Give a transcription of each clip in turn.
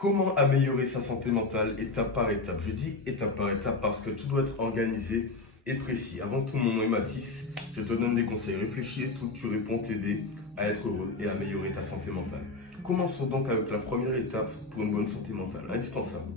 Comment améliorer sa santé mentale étape par étape? Je dis étape par étape parce que tout doit être organisé et précis. Avant tout, mon nom est Mathis. Je te donne des conseils réfléchis et structurés pour t'aider à être heureux et améliorer ta santé mentale. Commençons donc avec la première étape pour une bonne santé mentale, indispensable.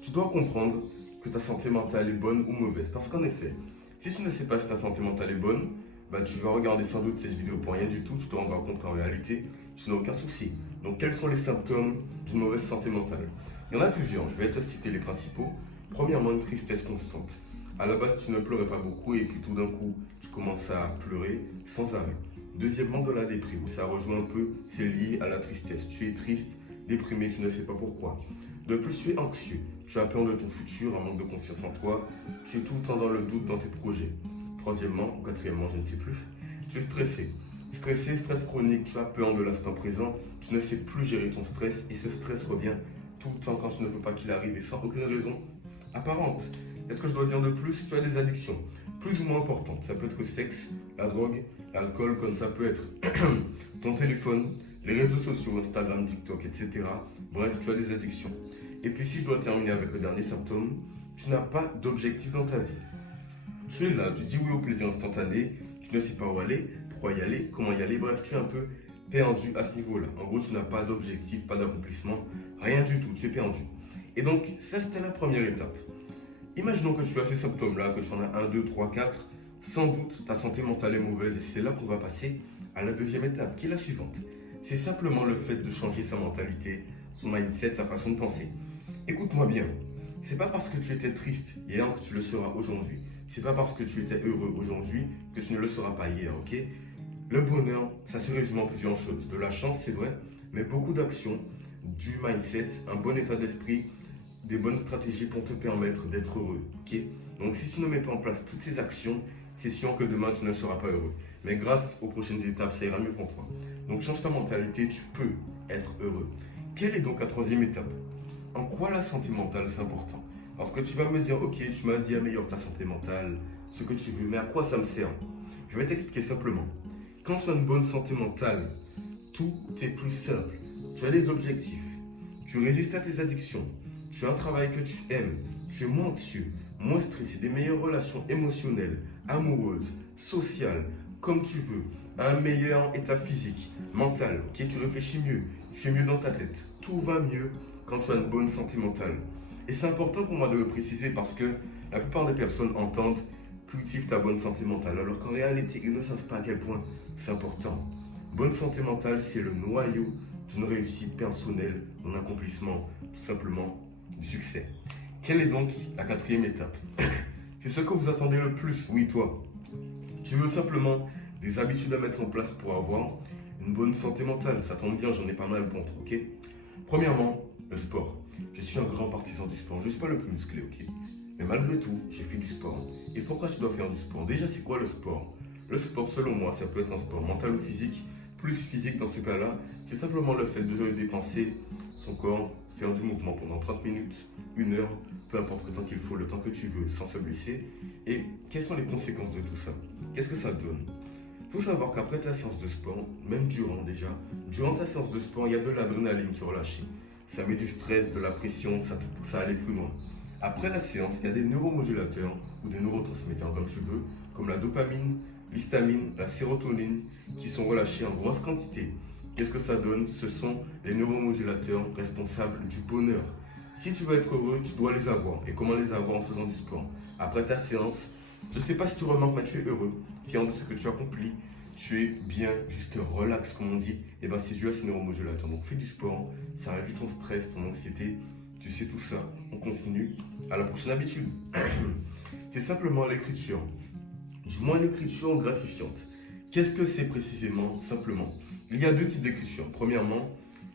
Tu dois comprendre que ta santé mentale est bonne ou mauvaise. Parce qu'en effet, si tu ne sais pas si ta santé mentale est bonne, tu vas regarder sans doute cette vidéo pour rien du tout. Tu te rendras compte qu'en réalité, tu n'as aucun souci. Donc, quels sont les symptômes d'une mauvaise santé mentale? Il y en a plusieurs. Je vais te citer les principaux. Premièrement, une tristesse constante. À la base, tu ne pleurais pas beaucoup et puis tout d'un coup, tu commences à pleurer sans arrêt. Deuxièmement, de la déprime. Ça rejoint un peu, c'est lié à la tristesse. Tu es triste, déprimé, tu ne sais pas pourquoi. De plus, tu es anxieux. Tu as peur de ton futur, un manque de confiance en toi. Tu es tout le temps dans le doute dans tes projets. Troisièmement, ou quatrièmement, je ne sais plus. Tu es stressé. Stressé, stress chronique, tu as peur de l'instant présent. Tu ne sais plus gérer ton stress et ce stress revient tout le temps quand tu ne veux pas qu'il arrive et sans aucune raison apparente. Est-ce que je dois dire de plus? Tu as des addictions, plus ou moins importantes. Ça peut être le sexe, la drogue, l'alcool, comme ça peut être ton téléphone, les réseaux sociaux, Instagram, TikTok, etc. Bref, tu as des addictions. Et puis si je dois terminer avec le dernier symptôme, tu n'as pas d'objectif dans ta vie. Tu es là, tu dis oui au plaisir instantané, tu ne sais pas où aller, pourquoi y aller, comment y aller, bref, tu es un peu perdu à ce niveau-là. En gros, tu n'as pas d'objectif, pas d'accomplissement, rien du tout, tu es perdu. Et donc, ça c'était la première étape. Imaginons que tu as ces symptômes-là, que tu en as un, 2, 3, 4. Sans doute, ta santé mentale est mauvaise et c'est là qu'on va passer à la deuxième étape, qui est la suivante. C'est simplement le fait de changer sa mentalité, son mindset, sa façon de penser. Écoute-moi bien, c'est pas parce que tu étais triste hier que tu le seras aujourd'hui. C'est pas parce que tu étais heureux aujourd'hui que tu ne le seras pas hier, ok? Le bonheur, ça se résume en plusieurs choses. De la chance, c'est vrai, mais beaucoup d'actions, du mindset, un bon état d'esprit, des bonnes stratégies pour te permettre d'être heureux, ok? Donc si tu ne mets pas en place toutes ces actions, c'est sûr que demain tu ne seras pas heureux. Mais grâce aux prochaines étapes, ça ira mieux pour toi. Donc change ta mentalité, tu peux être heureux. Quelle est donc la troisième étape? En quoi la santé mentale c'est important? Parce que tu vas me dire, ok, tu m'as dit améliore ta santé mentale, ce que tu veux, mais à quoi ça me sert? Je vais t'expliquer simplement. Quand tu as une bonne santé mentale, tout est plus simple. Tu as des objectifs, tu résistes à tes addictions, tu as un travail que tu aimes, tu es moins anxieux, moins stressé, des meilleures relations émotionnelles, amoureuses, sociales, comme tu veux, un meilleur état physique, mental, ok, tu réfléchis mieux, tu es mieux dans ta tête. Tout va mieux quand tu as une bonne santé mentale. Et c'est important pour moi de le préciser parce que la plupart des personnes entendent cultive ta bonne santé mentale, alors qu'en réalité, ils ne savent pas à quel point c'est important. Bonne santé mentale, c'est le noyau d'une réussite personnelle, d'un accomplissement, tout simplement du succès. Quelle est donc la quatrième étape? C'est ce que vous attendez le plus, oui toi. Tu veux simplement des habitudes à mettre en place pour avoir une bonne santé mentale. Ça tombe bien, j'en ai pas mal pour toi, ok? Premièrement, le sport. Je suis un grand partisan du sport. Je ne suis pas le plus musclé, ok? Mais malgré tout, j'ai fait du sport. Et pourquoi tu dois faire du sport? Déjà, c'est quoi le sport? Le sport, selon moi, ça peut être un sport mental ou physique. Plus physique dans ce cas-là, c'est simplement le fait de dépenser son corps, faire du mouvement pendant 30 minutes, 1 heure, peu importe le temps qu'il faut, le temps que tu veux, sans se blesser. Et quelles sont les conséquences de tout ça? Qu'est-ce que ça donne? Il faut savoir qu'après ta séance de sport, même durant ta séance de sport, il y a de l'adrénaline qui est relâchée. Ça met du stress, de la pression, ça te pousse à aller plus loin. Après la séance, il y a des neuromodulateurs ou des neurotransmetteurs, comme tu veux, comme la dopamine, l'histamine, la sérotonine, qui sont relâchés en grosse quantité. Qu'est-ce que ça donne? Ce sont les neuromodulateurs responsables du bonheur. Si tu veux être heureux, tu dois les avoir. Et comment les avoir? En faisant du sport. Après ta séance, je ne sais pas si tu remarques, mais tu es heureux, fier de ce que tu accomplis. Tu es bien, juste relax, comme on dit. Et bien, c'est dû à ces neuromodulateurs. Donc, fais du sport, ça réduit ton stress, ton anxiété. Tu sais tout ça. On continue à la prochaine habitude. C'est simplement l'écriture. Du moins l'écriture gratifiante. Qu'est-ce que c'est précisément? Simplement, il y a deux types d'écriture. Premièrement,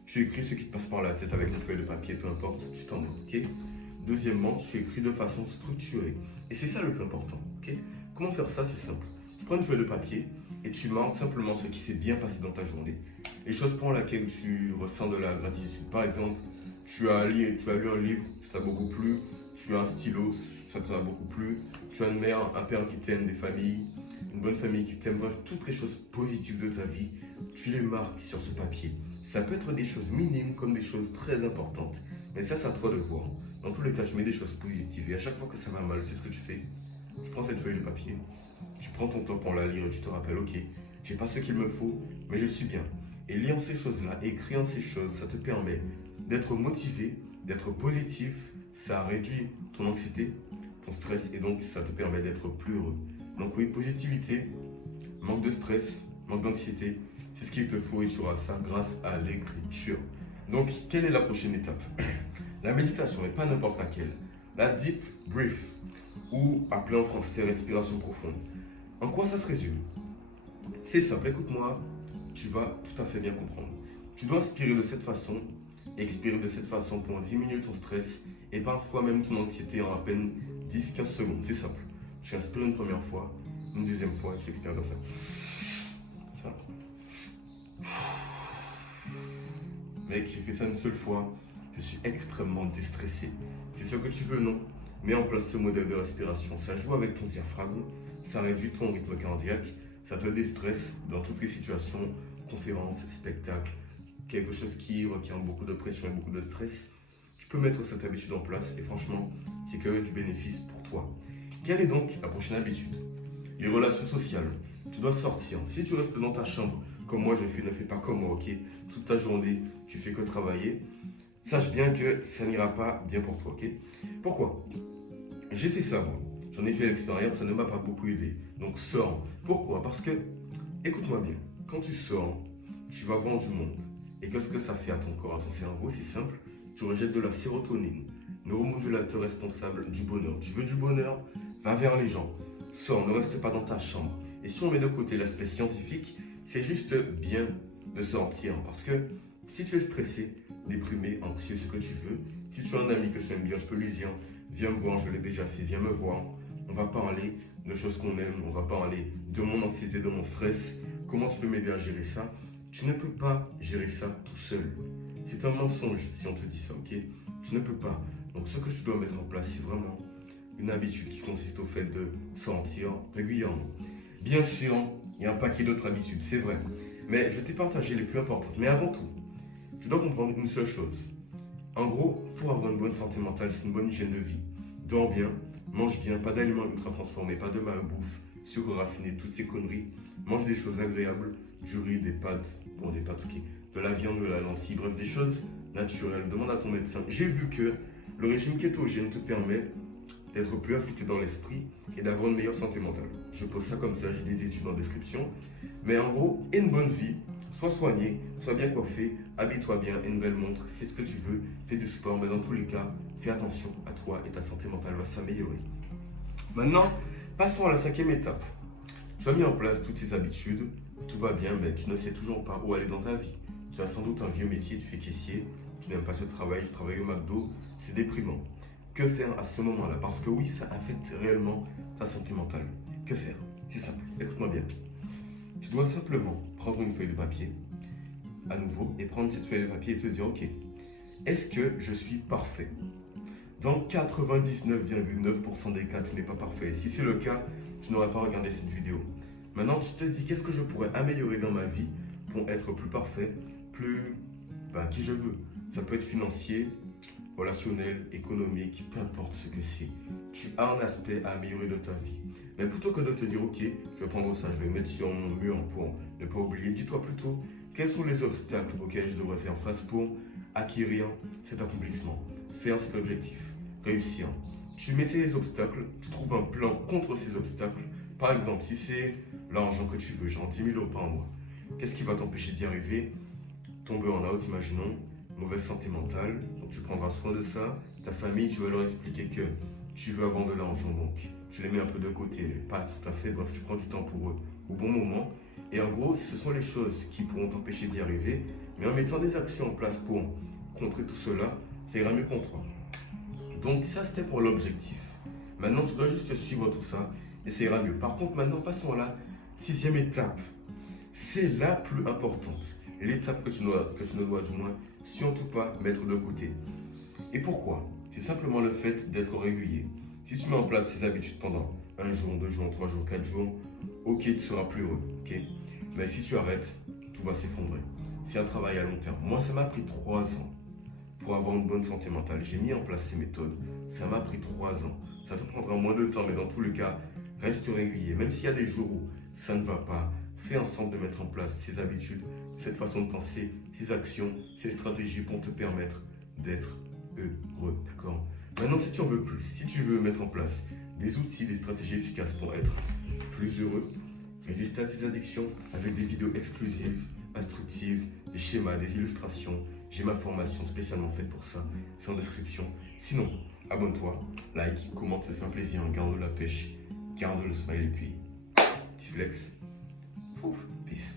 tu écris ce qui te passe par la tête avec une feuille de papier, peu importe, tu t'en notes, ok? Deuxièmement, tu écris de façon structurée. Et c'est ça le plus important, ok? Comment faire ça? C'est simple. Tu prends une feuille de papier et tu marques simplement ce qui s'est bien passé dans ta journée. Les choses pour lesquelles tu ressens de la gratitude. Par exemple, tu as lu un livre, ça t'a beaucoup plu. Tu as un stylo, ça t'a beaucoup plu. Tu as une mère, un père qui t'aime, des familles, une bonne famille qui t'aime. Bref, toutes les choses positives de ta vie, tu les marques sur ce papier. Ça peut être des choses minimes comme des choses très importantes. Mais ça, c'est à toi de voir. Dans tous les cas, tu mets des choses positives. Et à chaque fois que ça va mal, c'est ce que tu fais. Tu prends cette feuille de papier, tu prends ton temps pour la lire et tu te rappelles, ok, j'ai pas ce qu'il me faut, mais je suis bien. Et liant ces choses-là, écrivant ces choses, ça te permet d'être motivé, d'être positif, ça réduit ton anxiété, ton stress et donc ça te permet d'être plus heureux. Donc oui, positivité, manque de stress, manque d'anxiété, c'est ce qu'il te faut et tu auras ça grâce à l'écriture. Donc, quelle est la prochaine étape? La méditation, et pas n'importe laquelle. La deep breath, ou appelée en français respiration profonde. En quoi ça se résume? C'est simple, écoute-moi, tu vas tout à fait bien comprendre. Tu dois inspirer de cette façon, expirer de cette façon pour diminuer ton stress et parfois même ton anxiété en à peine 10-15 secondes. C'est simple. Tu inspires une première fois, une deuxième fois, tu expires comme ça. Ça. Mec, j'ai fait ça une seule fois, je suis extrêmement déstressé. C'est ce que tu veux, non? Mets en place ce modèle de respiration. Ça joue avec ton diaphragme, ça réduit ton rythme cardiaque, ça te déstresse dans toutes les situations, conférences, spectacles, quelque chose qui requiert beaucoup de pression et beaucoup de stress. Tu peux mettre cette habitude en place et franchement, c'est que du bénéfice pour toi. Quelle est donc la prochaine habitude? Les relations sociales. Tu dois sortir. Si tu restes dans ta chambre, comme moi je fais, ne fais pas comme moi, ok? Toute ta journée, tu fais que travailler. Sache bien que ça n'ira pas bien pour toi, ok? Pourquoi? J'ai fait ça, moi. J'en ai fait l'expérience, ça ne m'a pas beaucoup aidé. Donc sors. Pourquoi? Parce que, écoute-moi bien, quand tu sors, tu vas voir du monde. Et qu'est-ce que ça fait à ton corps, à ton cerveau? C'est simple, tu rejettes de la sérotonine, neuromodulateur responsable du bonheur. Tu veux du bonheur? Va vers les gens. Sors, ne reste pas dans ta chambre. Et si on met de côté l'aspect scientifique, c'est juste bien de sortir. Parce que si tu es stressé, déprimé, anxieux, ce que tu veux, si tu as un ami que tu aimes bien, je peux lui dire, viens me voir, je l'ai déjà fait, viens me voir. On va parler de choses qu'on aime, on va parler de mon anxiété, de mon stress. Comment tu peux m'aider à gérer ça? Tu ne peux pas gérer ça tout seul. C'est un mensonge si on te dit ça, ok? Tu ne peux pas. Donc ce que tu dois mettre en place, c'est vraiment une habitude qui consiste au fait de sortir régulièrement. Bien sûr, il y a un paquet d'autres habitudes, c'est vrai. Mais je t'ai partagé les plus importantes. Mais avant tout, tu dois comprendre une seule chose. En gros, pour avoir une bonne santé mentale, c'est une bonne hygiène de vie. Dors bien, mange bien, pas d'aliments ultra transformés, pas de malbouffe, sucre raffiné, toutes ces conneries. Mange des choses agréables, du riz, des pâtes, bon des pâtes, ok, de la viande, de la lentille, bref, des choses naturelles. Demande à ton médecin. J'ai vu que le régime kétogène te permet d'être plus affûté dans l'esprit et d'avoir une meilleure santé mentale. Je pose ça comme ça, j'ai des études en description. Mais en gros, aie une bonne vie, sois soigné, sois bien coiffé, habille-toi bien, aie une belle montre, fais ce que tu veux, fais du sport, mais dans tous les cas, fais attention à toi et ta santé mentale va s'améliorer. Maintenant, passons à la cinquième étape. Tu as mis en place toutes ces habitudes, tout va bien, mais tu ne sais toujours pas où aller dans ta vie. Tu as sans doute un vieux métier, tu fais caissier, tu n'aimes pas ce travail, tu travailles au McDo, c'est déprimant. Que faire à ce moment-là? Parce que oui, ça affecte réellement ta santé mentale. Que faire? C'est simple, écoute-moi bien. Tu dois simplement prendre une feuille de papier, à nouveau, et prendre cette feuille de papier et te dire, ok, est-ce que je suis parfait? Dans 99,9% des cas, tu n'es pas parfait. Si c'est le cas, tu n'aurais pas regardé cette vidéo. Maintenant, tu te dis, qu'est-ce que je pourrais améliorer dans ma vie pour être plus parfait, plus qui je veux? Ça peut être financier, relationnel, économique, peu importe ce que c'est. Tu as un aspect à améliorer de ta vie. Mais plutôt que de te dire, ok, je vais prendre ça, je vais mettre sur mon mur pour ne pas oublier, dis-toi plutôt, quels sont les obstacles auxquels je devrais faire face pour acquérir cet accomplissement, faire cet objectif, réussir. Tu mets ces obstacles, tu trouves un plan contre ces obstacles. Par exemple, si c'est l'argent que tu veux, genre 10 000 euros par mois, qu'est-ce qui va t'empêcher d'y arriver? Ton burn-out, imaginons, mauvaise santé mentale, donc tu prendras soin de ça. Ta famille, tu vas leur expliquer que tu veux avoir de l'argent, donc tu les mets un peu de côté, mais pas tout à fait. Bref, tu prends du temps pour eux au bon moment. Et en gros, ce sont les choses qui pourront t'empêcher d'y arriver. Mais en mettant des actions en place pour contrer tout cela, ça ira mieux pour toi. Donc ça, c'était pour l'objectif. Maintenant, tu dois juste suivre tout ça et ça ira mieux. Par contre, maintenant, passons à la sixième étape. C'est la plus importante. L'étape que tu ne dois du moins surtout pas mettre de côté. Et pourquoi? C'est simplement le fait d'être régulier. Si tu mets en place ces habitudes pendant 1 jour, 2 jours, 3 jours, 4 jours, ok, tu seras plus heureux. Ok. Mais si tu arrêtes, tout va s'effondrer. C'est un travail à long terme. Moi, ça m'a pris 3 ans pour avoir une bonne santé mentale. J'ai mis en place ces méthodes. Ça m'a pris 3 ans. Ça te prendra moins de temps, mais dans tous les cas, reste régulier. Même s'il y a des jours où ça ne va pas, fais en sorte de mettre en place ces habitudes, cette façon de penser, ces actions, ces stratégies pour te permettre d'être heureux. D'accord? Maintenant, si tu en veux plus, si tu veux mettre en place des outils, des stratégies efficaces pour être plus heureux, résister à tes addictions avec des vidéos exclusives, instructives, des schémas, des illustrations. J'ai ma formation spécialement faite pour ça. C'est en description. Sinon, abonne-toi, like, commente, ça fait un plaisir. Garde la pêche, garde le smile et puis, petit flex. Peace.